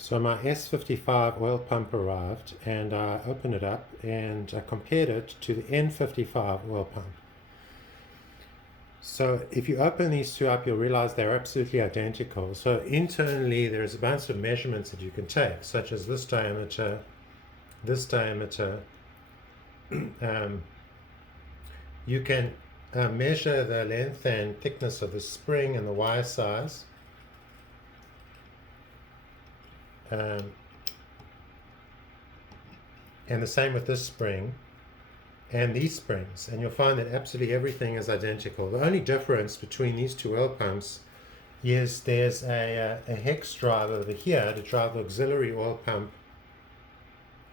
So my S55 oil pump arrived, and I opened it up and I compared it to the N55 oil pump. So if you open these two up, you'll realize they're absolutely identical. So internally there's a bunch of measurements that you can take, such as this diameter. You can measure the length and thickness of the spring and the wire size. And the same with this spring and these springs, and you'll find that absolutely everything is identical. The only difference between these two oil pumps is there's a hex drive over here to drive the auxiliary oil pump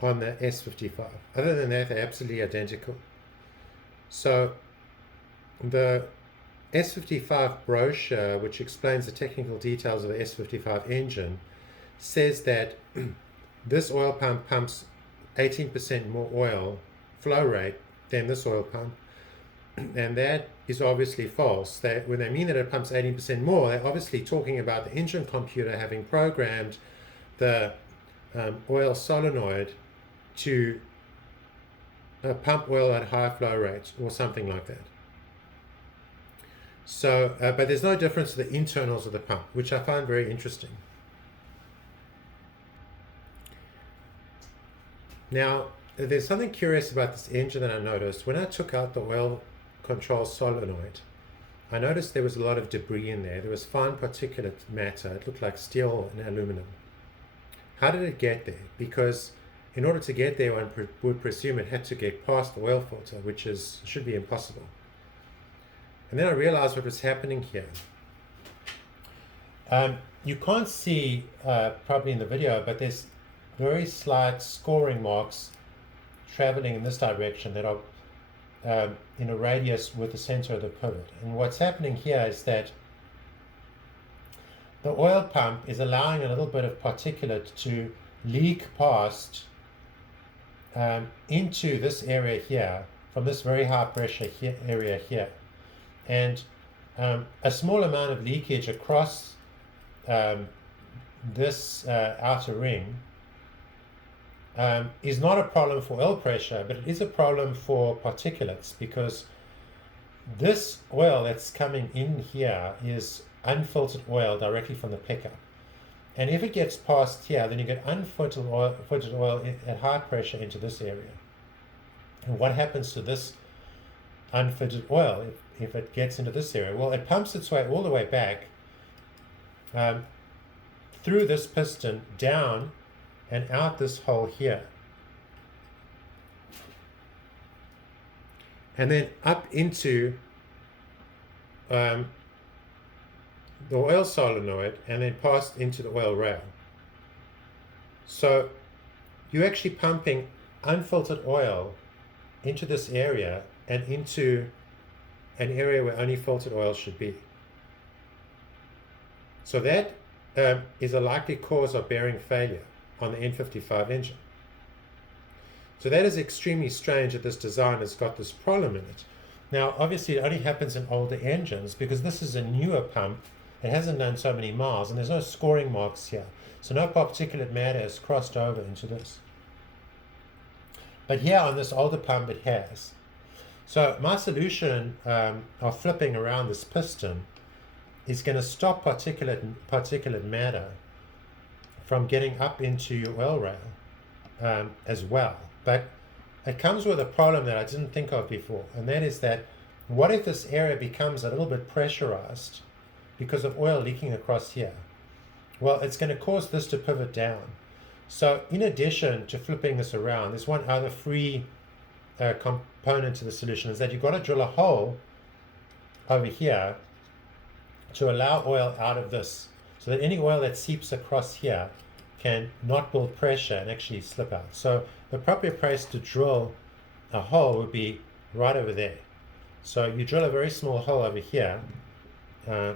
on the S55. Other than that, they're absolutely identical. So the S55 brochure, which explains the technical details of the S55 engine, says that this oil pump pumps 18% more oil flow rate than this oil pump, and that is obviously false. When they mean that it pumps 18% more, they're obviously talking about the engine computer having programmed the oil solenoid to pump oil at high flow rates or something like that. So, but there's no difference to the internals of the pump, which I find very interesting. Now, there's something curious about this engine that I noticed. When I took out the oil control solenoid, I noticed there was a lot of debris in there. There was fine particulate matter. It looked like steel and aluminum. How did it get there? Because in order to get there, one would presume it had to get past the oil filter, which should be impossible. And then I realized what was happening here. You can't see probably in the video, but there's very slight scoring marks traveling in this direction that are in a radius with the center of the pivot. And what's happening here is that the oil pump is allowing a little bit of particulate to leak past into this area here from this very high pressure area here. And a small amount of leakage across this outer ring is not a problem for oil pressure, but it is a problem for particulates, because this oil that's coming in here is unfiltered oil directly from the pickup. And if it gets past here, then you get unfiltered oil at high pressure into this area. And what happens to this unfiltered oil if it gets into this area? Well, it pumps its way all the way back through this piston down and out this hole here, and then up into the oil solenoid, and then past into the oil rail. So you're actually pumping unfiltered oil into this area and into an area where only filtered oil should be. So that is a likely cause of bearing failure on the N55 engine. So that is extremely strange that this design has got this problem in it. Now, obviously, it only happens in older engines because this is a newer pump. It hasn't done so many miles, and there's no scoring marks here. So no particulate matter has crossed over into this. But here on this older pump, it has. So my solution of flipping around this piston is going to stop particulate matter from getting up into your oil rail as well. But it comes with a problem that I didn't think of before, and that is that what if this area becomes a little bit pressurized because of oil leaking across here? Well, it's going to cause this to pivot down. So in addition to flipping this around, there's one other free component to the solution, is that you've got to drill a hole over here to allow oil out of this, so that any oil that seeps across here can not build pressure and actually slip out. So the appropriate place to drill a hole would be right over there. So you drill a very small hole over here. And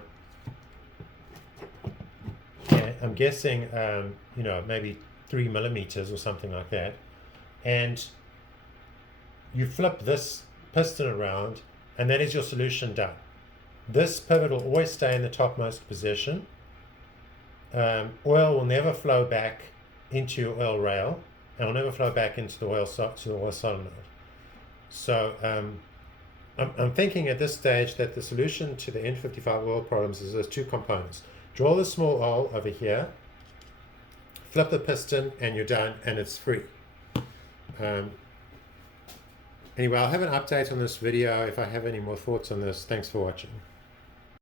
I'm guessing, maybe 3 millimeters or something like that. And you flip this piston around, and that is your solution done. This pivot will always stay in the topmost position, oil will never flow back into your oil rail, and will never flow back into the oil solenoid. So I'm thinking at this stage that the solution to the N55 oil problems is those two components. Draw the small hole over here, flip the piston, and you're done, and it's free. Anyway, I'll have an update on this video if I have any more thoughts on this. Thanks for watching.